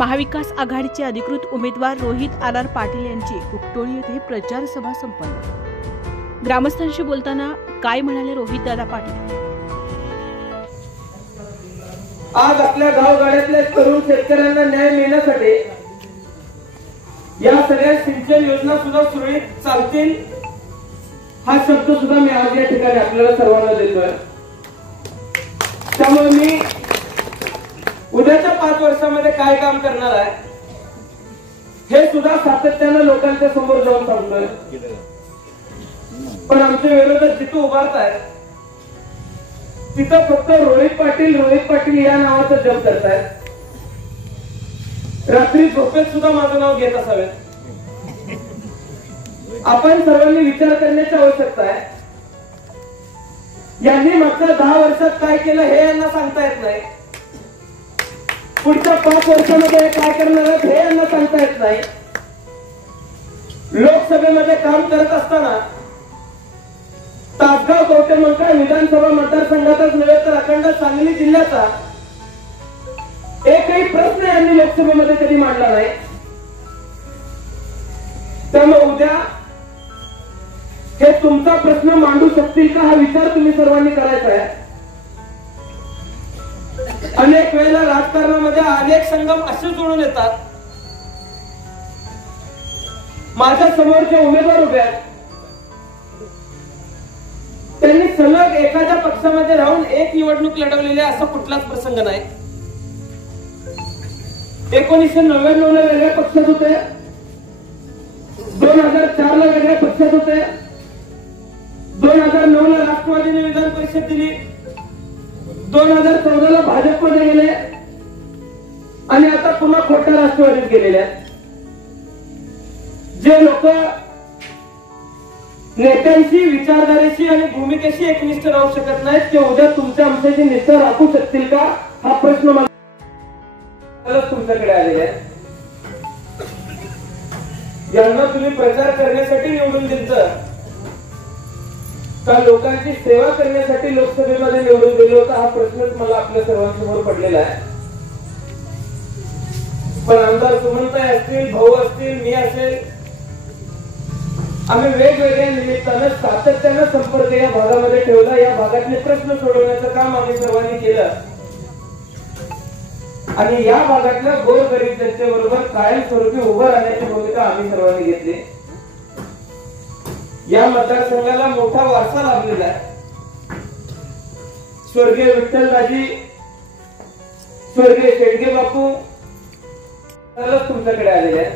महाविकास आघाडीचे अधिकृत उमेदवार रोहित आर पाटील यांची कुकटोळी येथे प्रचार सभा संपन्न। ग्रामस्थांशी बोलताना काय म्हणाले रोहित दादा पाटील? आज आपल्या गावगाड्यातल्या तरुण शेतकऱ्यांना न्याय मिळण्यासाठी या सगळ्या सिंचन योजना सुद्धा सुरळीत चालतील हा शब्द सुद्धा मी आज या ठिकाणी आपल्याला सर्वांना देतोय। त्यामुळे मी उद्याच्या 5 वर्षामध्ये काय काम करणार आहे हे सुद्धा सातत्याने लोकांच्या समोर जाऊन सांगतोय। पण आमचे विरोधक जिथं उभारतायत तिथं फक्त रोहित पाटील या नावाचं जप करतायत। रात्री झोपेत सुद्धा माझं नाव घेत असावेत। आपण सर्वांनी विचार करण्याची आवश्यकता आहे। यांनी मागच्या 10 वर्षात काय केलं हे यांना सांगता येत नाही। पुढच्या 5 वर्षामध्ये काय करणार आहेत हे यांना सांगता येत नाही। लोकसभेमध्ये काम करत असताना तासगाव कवठेमंकाळ विधानसभा मतदारसंघातच नव्हे तर अखंड सांगली जिल्ह्याचा एकही प्रश्न यांनी लोकसभेमध्ये कधी मांडला नाही। त्यामुळे उद्या हे तुमचा प्रश्न मांडू शकतील का हा विचार तुम्ही सर्वांनी करायचा आहे। अनेक वेळेला राजकारणामध्ये अनेक संगम असे जुळून येतात। माझ्या समोरचे उमेदवार उभे आहेत, त्यांनी सलग एखाद्या पक्षामध्ये राहून एक निवडणूक लढवलेली असा कुठलाच प्रसंग नाही। 1999 ला वेगळ्या पक्षात होते, 2004 ला वेगळ्या पक्षात होते, 2009 ला राष्ट्रवादीने विधान परिषद दिली, 2014 ला भाजपमध्ये गेले आणि आता पुन्हा खोट्या राष्ट्रवादीत गेलेले आहेत। जे लोक नेत्यांशी विचारधारेशी आणि भूमिकेशी एकनिष्ठ राहू शकत नाहीत ते उद्या तुमच्या आमच्याशी निष्ठा राखू शकतील का हा प्रश्न मला तुमच्याकडे आलेला आहे। यांना तुम्ही प्रचार करण्यासाठी निवडून दिलं का लोकांची सेवा करण्यासाठी लोकसभेमध्ये निवडून दिलं होतं हा प्रश्नच मला आपल्या सर्वांसमोर पडलेला आहे। पण आमदार सुमनताई असतील, भाऊ असतील, मी असेल, आम्ही वेगवेगळ्या निमित्तानं सातत्यानं संपर्क या भागामध्ये ठेवला। या भागातले प्रश्न सोडवण्याचं काम आम्ही सर्वांनी केलं आणि या भागातल्या गोरगरीब जनतेबरोबर कायमस्वरूपी उभं राहण्याची भूमिका आम्ही सर्वांनी घेतली। या मतदारसंघाला मोठा वारसा लाभलेला आहे। स्वर्गीय विठ्ठलराजी, स्वर्गीय शेडगे बापू तुमच्याकडे आलेले आहेत।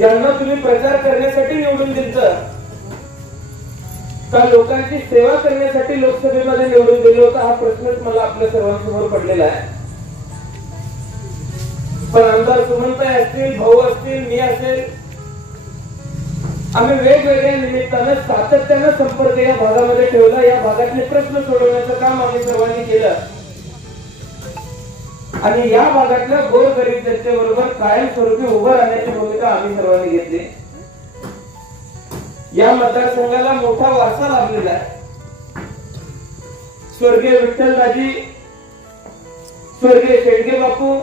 यांना तुम्ही प्रचार करण्यासाठी निवडून दिलं का लोकांची सेवा करण्यासाठी लोकसभेमध्ये निवडून दिलं होतं हा प्रश्नच मला आपल्या सर्वांसमोर पडलेला आहे। पण आमदार सुमनताई असतील, भाऊ असतील, मी असेल, आम्ही वेगवेगळ्या निमित्तानं सातत्यानं संपर्क या भागामध्ये ठेवला। या भागातले प्रश्न सोडवण्याचं काम आम्ही सर्वांनी केलं आणि या भागातल्या गोरगरीब जनतेबरोबर कायमस्वरूपी उभं राहण्याची भूमिका आम्ही सर्वांनी घेतली। या मतदारसंघाला मोठा वारसा लाभलेला आहे। स्वर्गीय विठ्ठलराजी, स्वर्गीय शेडगे बापू